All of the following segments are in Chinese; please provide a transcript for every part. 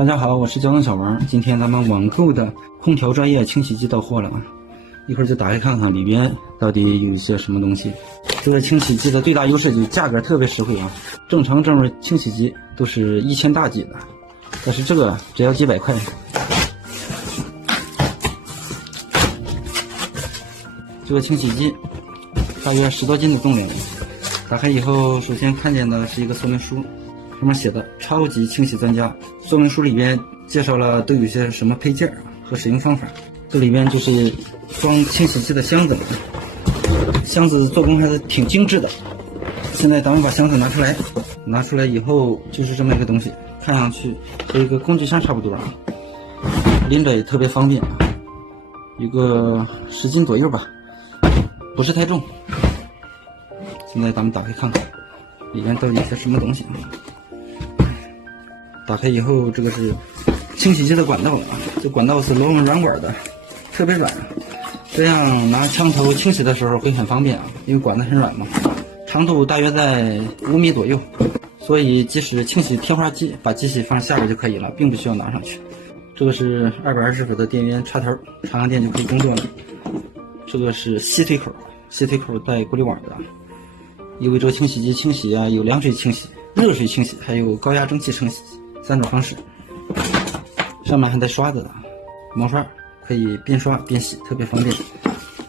大家好，我是交通小王。今天咱们网购的空调专业清洗机到货了，一会儿就打开看看里边到底有一些什么东西。这个清洗机的最大优势就是价格特别实惠啊，正常这种清洗机都是1000大几的，但是这个只要几百块。这个清洗机大约10多斤的重量，打开以后首先看见的是一个说明书，上面写的超级清洗专家。说明书里边介绍了都有些什么配件和使用方法。这里边就是装清洗机的箱子，箱子做工还是挺精致的。现在咱们把箱子拿出来以后就是这么一个东西，看上去和一个工具箱差不多，拎着也特别方便，有个10斤左右吧，不是太重。现在咱们打开看看里边到底有些什么东西。打开以后，这个是清洗机的管道啊，这管道是螺纹软管的，特别软，这样拿枪头清洗的时候会很方便啊，因为管子很软嘛，长度大约在5米左右，所以即使清洗天花机，把机器放下边就可以了，并不需要拿上去。这个是220伏的电源插头，插上电就可以工作了。这个是吸推口，吸推口带过滤网的，因为这个清洗机清洗啊，有凉水清洗、热水清洗，还有高压蒸汽清洗3种方式。上面还带刷子的毛刷，可以边刷边洗，特别方便。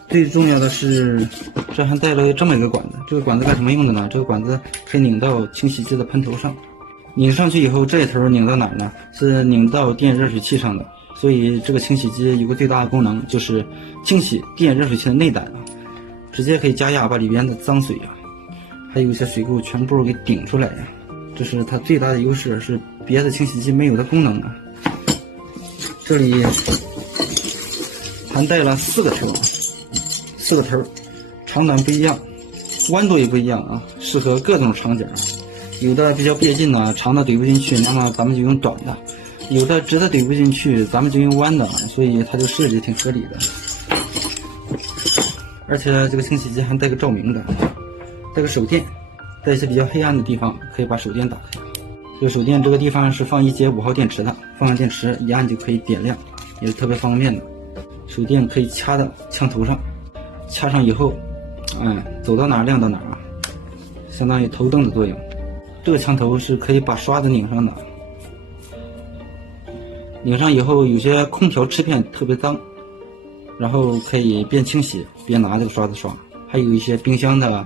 最重要的是，这还带了这么一个管子。这个管子干什么用的呢？这个管子可以拧到清洗机的喷头上，拧上去以后，这头拧到哪儿呢？是拧到电热水器上的。所以这个清洗机有个最大的功能，就是清洗电热水器的内胆啊，直接可以加压把里边的脏水啊，还有一些水垢全部给顶出来呀。这是它最大的优势，是别的清洗机没有的功能啊。这里还带了4个头，长短不一样，弯度也不一样啊，适合各种场景。有的比较别劲呢，长的怼不进去，那么咱们就用短的；有的直的怼不进去，咱们就用弯的，所以它就设计挺合理的。而且这个清洗机还带个照明的，带个手电，在一些比较黑暗的地方可以把手电打开。这个手电这个地方是放一节5号电池的，放上电池一按就可以点亮，也是特别方便的。手电可以掐到枪头上，掐上以后，走到哪儿亮到哪儿啊，相当于头灯的作用。这个枪头是可以把刷子拧上的，拧上以后有些空调齿片特别脏，然后可以边清洗边拿这个刷子刷。还有一些冰箱的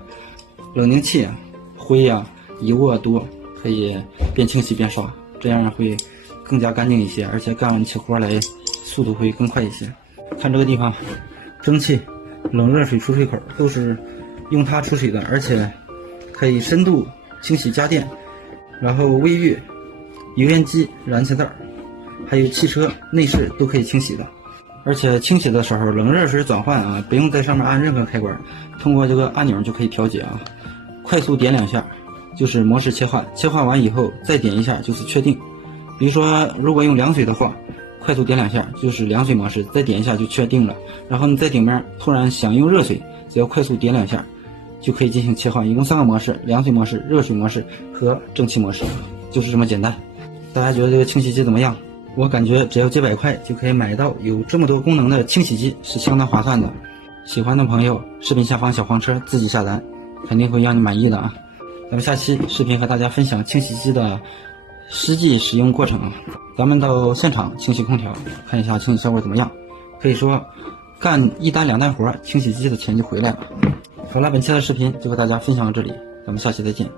冷凝器灰啊油啊多，可以边清洗边刷，这样会更加干净一些，而且干完起活来速度会更快一些。看这个地方，蒸汽、冷热水出水口都是用它出水的，而且可以深度清洗家电，然后卫浴、油烟机、燃气袋，还有汽车内饰都可以清洗的。而且清洗的时候，冷热水转换啊，不用在上面按任何开关，通过这个按钮就可以调节啊。快速点2下就是模式切换，切换完以后再点1下就是确定。比如说如果用凉水的话，快速点2下就是凉水模式，再点1下就确定了。然后你在顶面突然想用热水，只要快速点2下就可以进行切换，一共3个模式：凉水模式、热水模式和蒸汽模式，就是这么简单。大家觉得这个清洗机怎么样？我感觉只要几百块就可以买到有这么多功能的清洗机，是相当划算的。喜欢的朋友视频下方小黄车自己下单，肯定会让你满意的啊。咱们下期视频和大家分享清洗机的实际使用过程啊，咱们到现场清洗空调，看一下清洗效果怎么样。可以说干1单2单活，清洗机的钱就回来了。好了，本期的视频就和大家分享到这里，咱们下期再见。